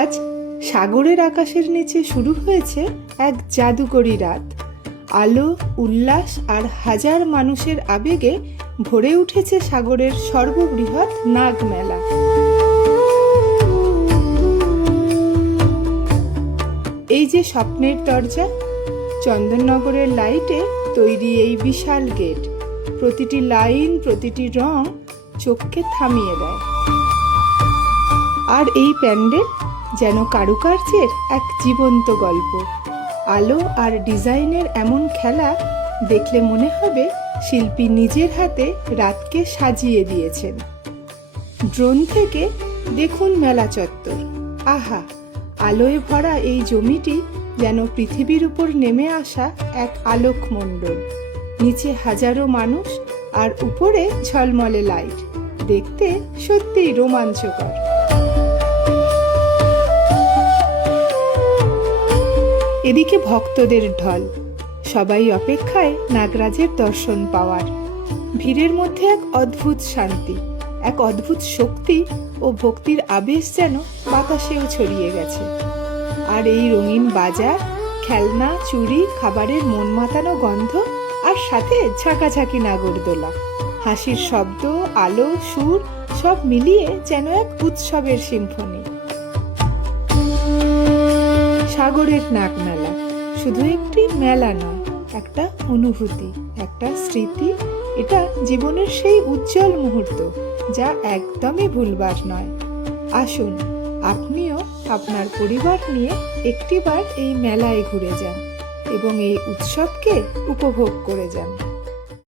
আজ সাগরের আকাশের নিচে শুরু হয়েছে এক জাদুকরী রাত। আলো, উল্লাস আর হাজার মানুষের আবেগে ভরে উঠেছে সাগরের সর্ববৃহৎ নাগ মেলা। এই যে স্বপ্নের দরজা, চন্দননগরের লাইটে তৈরি এই বিশাল গেট, প্রতিটি লাইন, প্রতিটি রং চোখকে থামিয়ে দেয়। আর এই প্যান্ডেল যেন কারুকার্যের এক জীবন্ত গল্প। আলো আর ডিজাইনের এমন খেলা দেখলে মনে হবে শিল্পী নিজের হাতে রাতকে সাজিয়ে দিয়েছেন। ড্রোন থেকে দেখুন মেলা চত্বর। আহা, আলোয় ভরা এই জমিটি যেন পৃথিবীর উপর নেমে আসা এক আলোকমণ্ডল। নিচে হাজারো মানুষ আর উপরে ঝলমলে লাইট, দেখতে সত্যিই রোমাঞ্চকর। এদিকে ভক্তদের ঢল, সবাই অপেক্ষায় নাগরাজের দর্শন পাওয়ার। ভিড়ের মধ্যে এক অদ্ভুত শান্তি, এক অদ্ভুত শক্তি ও ভক্তির আবেশ যেন বাতাসেও ছড়িয়ে গেছে। আর এই রঙিন বাজার, খেলনা, চুড়ি, খাবারের মন মাতানো গন্ধ, আর সাথে ঝাঁকাঝাঁকি নাগরদোলা, হাসির শব্দ, আলো, সুর সব মিলিয়ে যেন এক উৎসবের সিম্ফনি। সাগরের নাগ মেলা শুধু একটি মেলা নয়, একটা অনুভূতি, একটা স্মৃতি। এটা জীবনের সেই উজ্জ্বল মুহূর্ত যা একদমই ভুলবার নয়। আসুন, আপনিও আপনার পরিবার নিয়ে একটিবার এই মেলায় ঘুরে যান এবং এই উৎসবকে উপভোগ করে যান।